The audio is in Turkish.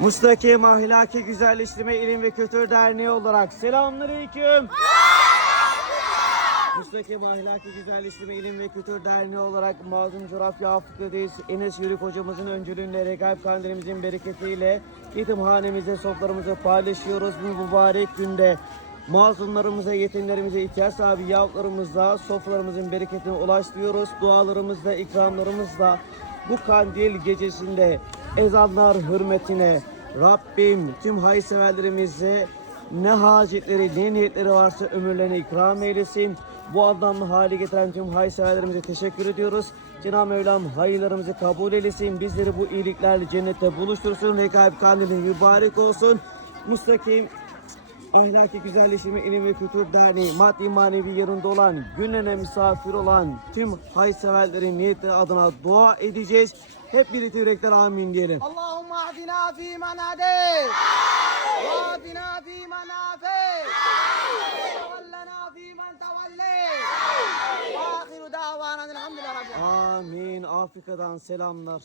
Mustakim Ahlaki Güzelleştirme İlim ve Kültür Derneği olarak selamünaleyküm. Mustakim Ahlaki Güzelleştirme İlim ve Kültür Derneği olarak Mazlum Coğrafya Afrika'dayız. Enes Yürük hocamızın öncülüğünde Regaib Kandil'imizin bereketiyle yetimhanemize soflarımızı paylaşıyoruz bu mübarek günde. Mazlumlarımıza, yetimlerimize, ihtiyaç sahibi yavrularımıza sofralarımızın bereketini ulaştırıyoruz. Dualarımızla, ikramlarımızla bu kandil gecesinde ezanlar hürmetine Rabbim tüm hayseverlerimize ne hacetleri, ne niyetleri varsa ömürlerine ikram eylesin. Bu anlamlı hale getiren tüm hayseverlerimize teşekkür ediyoruz. Cenab-ı Mevlam hayırlarımızı kabul eylesin. Bizleri bu iyiliklerle cennette buluştursun. Rekab kandili mübarek olsun. Müstakim Ahlaki Güzelleştirme İlim ve Kültür Derneği maddi manevi yanında olan gününe misafir olan tüm hayseverlerin niyetleri adına dua edeceğiz. Hep birlikte yürekler amin diyelim. Allahümme adina fî men adeyt. Ve adina fî men afeyt. Ve tevellena elhamdülillah. Amin. Afrika'dan selamlar.